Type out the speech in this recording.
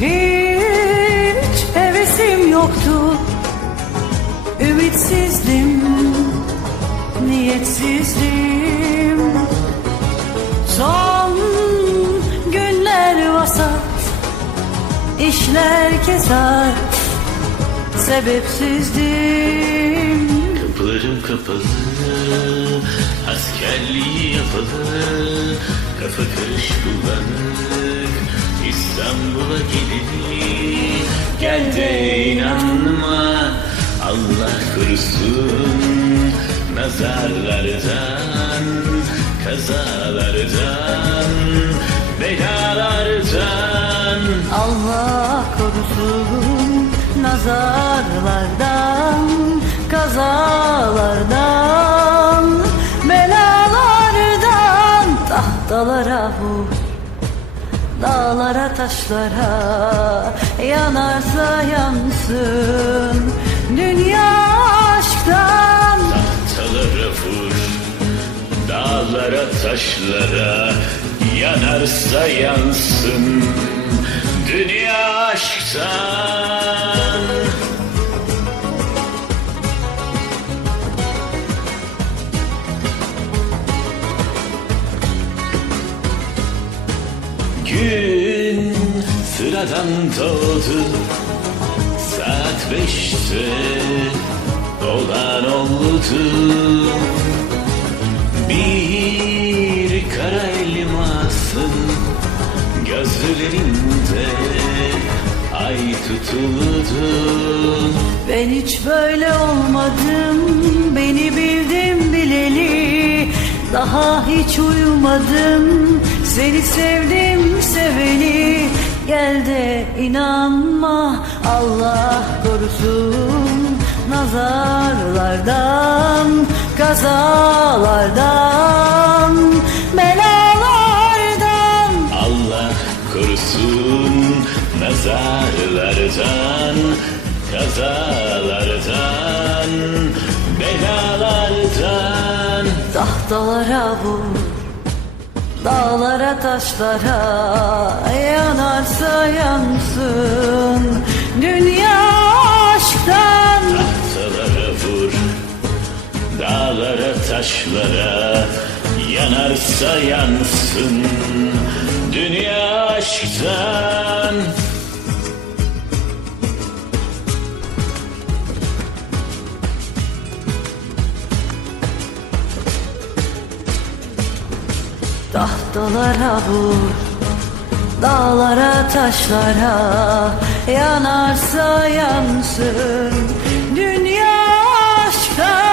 Hiç hevesim yoktu. Ümitsizdim Niyetsizdim. Son günler vasat işler kesat. Sebepsizdim. Kapılarım kapalı Askerliği yapalı Kafa karış bulanık İstanbul'a geleli Gel de inanma. Allah korusun. Nazarlardan Kazalardan Belalardan. Allah korusun. Nazarlardan, kazalardan, belalardan, tahtalara vur, dağlara taşlara, yanarsa yansın, dünya aşktan. Tahtalara vur Dağlara taşlara Yanarsa yansın Dünya aşktan Gün sıradan doğdu. Saat beşte olan oldu. Bir kara elmasın Gözlerinde ay tutuldu. Ben hiç böyle olmadım Beni bildim bileli. Daha hiç uyumadım Seni sevdim seveli Gel de inanma Allah korusun Nazarlardan Kazalardan Belalardan Allah korusun nazarlardan, kazalardan, belalardan. Tahtalara vur Dağlara taşlara Yanarsa yansın Dünya aşktan Tahtalara vur, dağlara taşlara, yanarsa yansın. Dünya aşktan. Tahtalara vur Dağlara taşlara Yanarsa yansın. Dünya aşktan